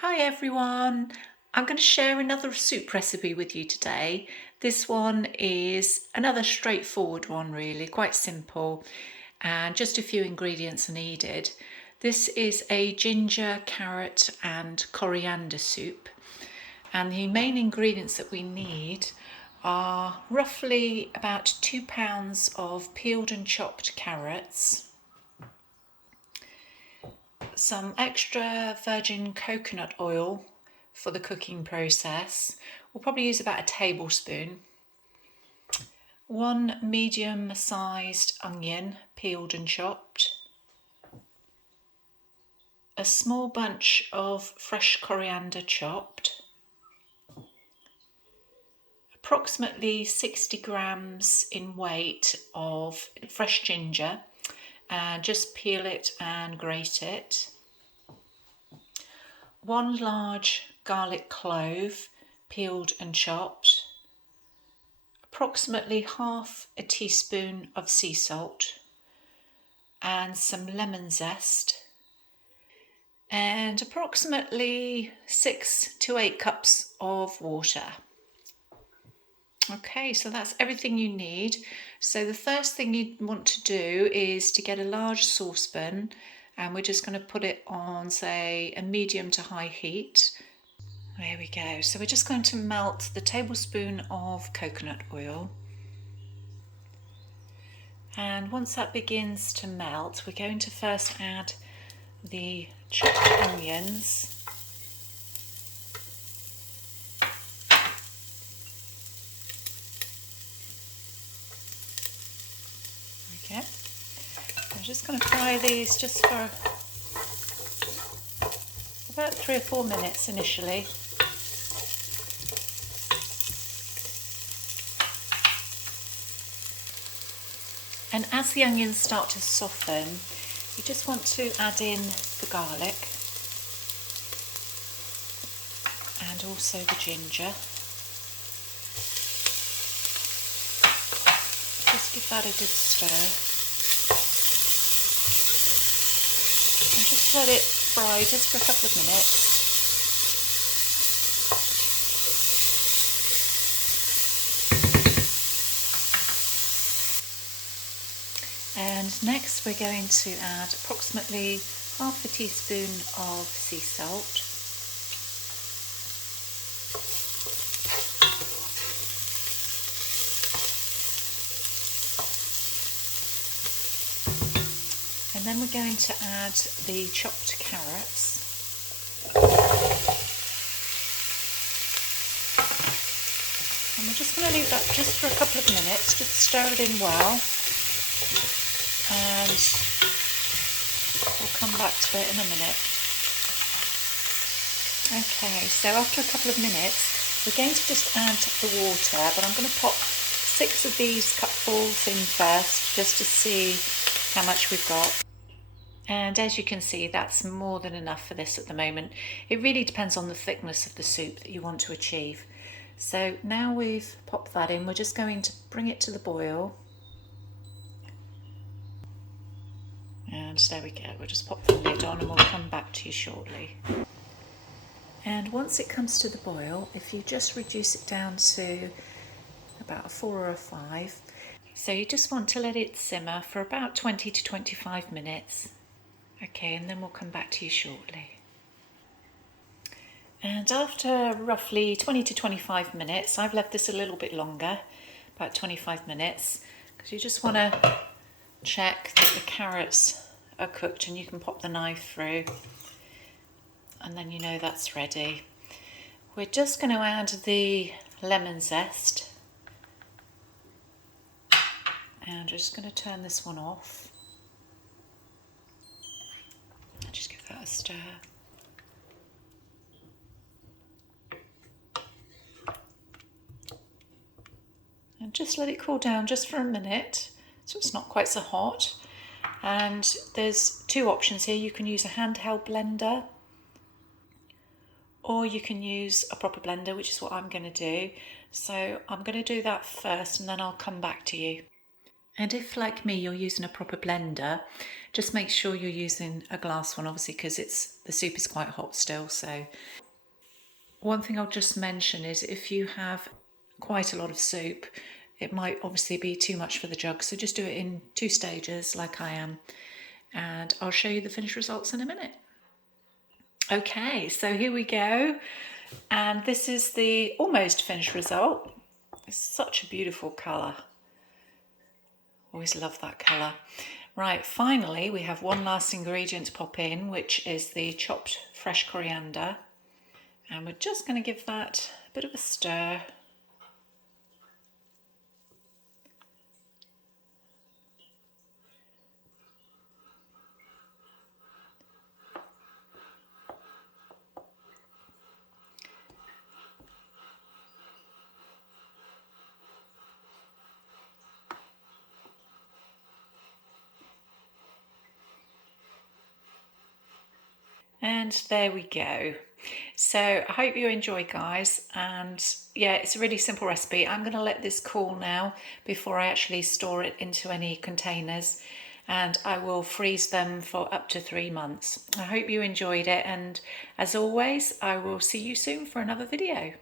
Hi everyone, I'm going to share another soup recipe with you today. This one is another straightforward one really, quite simple, and just a few ingredients are needed. This is a ginger, carrot and coriander soup, and the main ingredients that we need are roughly about 2 pounds of peeled and chopped carrots, some extra virgin coconut oil for the cooking process. We'll probably use about a tablespoon. One medium sized onion, peeled and chopped. A small bunch of fresh coriander chopped. Approximately 60 grams in weight of fresh ginger. Just peel it and grate it. One large garlic clove, peeled and chopped. Approximately half a teaspoon of sea salt and some lemon zest, and approximately 6 to 8 cups of water. Okay, so that's everything you need. So the first thing you want to do is to get a large saucepan, and we're just going to put it on, say, a medium to high heat. There we go. So we're just going to melt the tablespoon of coconut oil. And once that begins to melt, we're going to first add the chopped onions. There we go. I'm just going to fry these just for about 3 or 4 minutes initially. And as the onions start to soften, you just want to add in the garlic and also the ginger. Just give that a good stir and just let it fry just for a couple of minutes. And next we're going to add approximately half a teaspoon of sea salt. And then we're going to add the chopped carrots. And we're just going to leave that just for a couple of minutes, just stir it in well. And we'll come back to it in a minute. Okay, so after a couple of minutes, we're going to just add the water, but I'm going to pop 6 of these cupfuls in first, just to see how much we've got. And as you can see, that's more than enough for this at the moment. It really depends on the thickness of the soup that you want to achieve. So now we've popped that in, we're just going to bring it to the boil. And there we go, we'll just pop the lid on and we'll come back to you shortly. And once it comes to the boil, if you just reduce it down to about a 4 or a 5, so you just want to let it simmer for about 20 to 25 minutes. Okay, and then we'll come back to you shortly. And after roughly 20 to 25 minutes, I've left this a little bit longer, about 25 minutes, because you just want to check that the carrots are cooked, and you can pop the knife through and then you know that's ready. We're just going to add the lemon zest, and I'm just going to turn this one off. Just give that a stir. And just let it cool down just for a minute, so it's not quite so hot. And there's 2 options here. You can use a handheld blender, or you can use a proper blender, which is what I'm going to do. So I'm going to do that first and then I'll come back to you. And if, like me, you're using a proper blender, just make sure you're using a glass one, obviously, because the soup is quite hot still. So one thing I'll just mention is if you have quite a lot of soup, it might obviously be too much for the jug. So just do it in 2 stages like I am. And I'll show you the finished results in a minute. Okay, so here we go. And this is the almost finished result. It's such a beautiful colour. Always love that colour. Right, finally we have one last ingredient to pop in, which is the chopped fresh coriander. And we're just going to give that a bit of a stir. And there we go. So I hope you enjoy, guys, and yeah, it's a really simple recipe. I'm going to let this cool now before I actually store it into any containers, and I will freeze them for up to 3 months. I hope you enjoyed it, and as always, I will see you soon for another video.